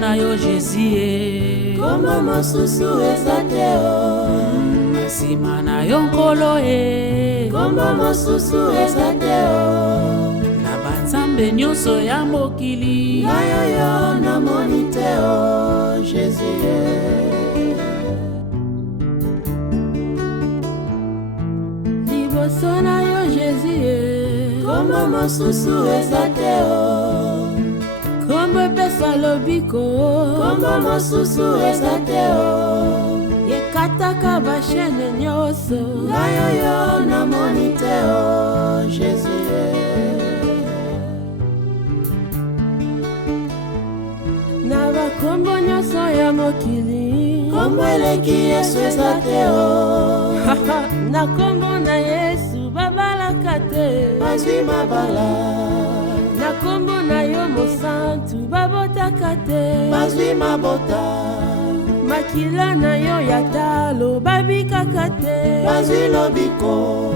na yo Jésus, kombo mosusu eza te o. nsima na yo nkolo kombo mosusu eza te o. na banzambe nyonso ya mokili na yo namoni te o Jésus. Liboso na yo Jésus, kombo mosusu eza te o. Kombo epesa lobiko, kombo mosusu eza te o. Yekataka bashene nyonso, na yo namoni te o Jésus. Na bakombo nyonso ya mokili, kombo eleki Yesu eza te o. Na kombo na Yesu babalaka te, bazwi mabala. Na kombo na yo mosantu babotaka te, bazwi mabota. Makila na yo ya talo babikaka te, bazwi lobiko.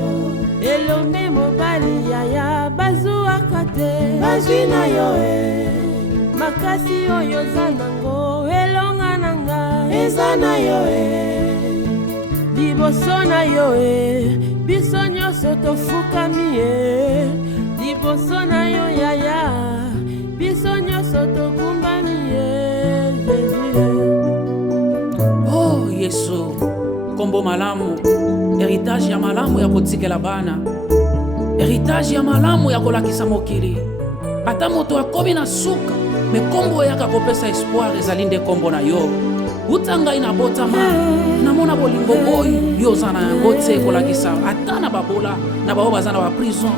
Elombe mobali yaya bazuaka te, bazwi na yo makasi oyo za nango elonga nanga eza na yo liboso na yo biso nyonso tofukami liboso na yo yaya biso nyonso tokumbami Oh Yesu, kombo malamu, heritage ya malamu ya kotikela bana, heritage ya malamu ya kolakisa mokili. Ata moto akomi na suka, me kombo yaka kopesa espoir ezali nde kombo na yo. Uta ngai na botama, namona bolingo oyo yo za na yango te kolakisa ata na babola na bao baza na baprison.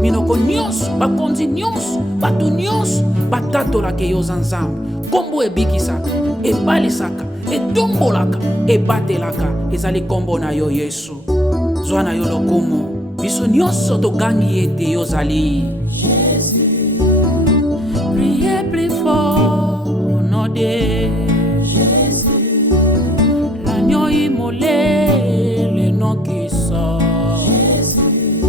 Minoko nyonso, bakonzi nyonso, bato nyonso batatolaka yo za Nzambe. Kombo ebikisaka, ebalisaka, etombolaka, ebatelaka, ezali kombo na yo Yesu. Zwa na yo lokumu, biso nyonso tokangi ete yo zali plus fort au nom de Jésus. L'agneau immolé, le nom qui sort. Jésus.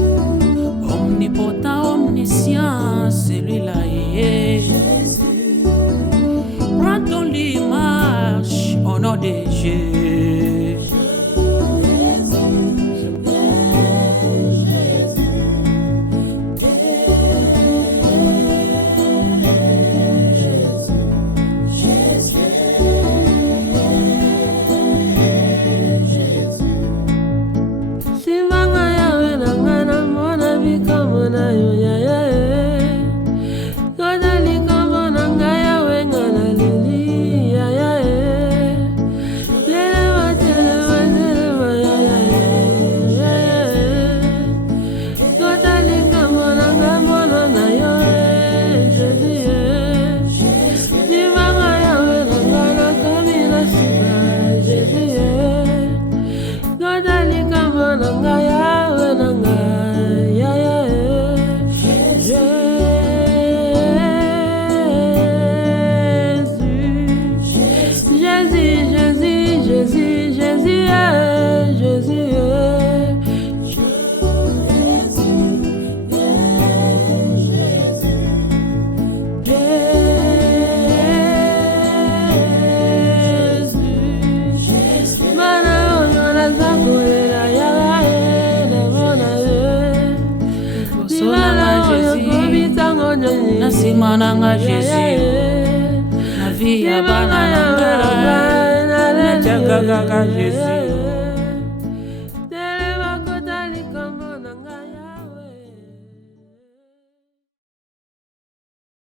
Omnipotent, omniscient, celui-là est. Jésus. Prends ton lit, marche au nom de Jésus. Nasima nanga Jésus, na vie ya bana nanga, na chaka kaka Jésus.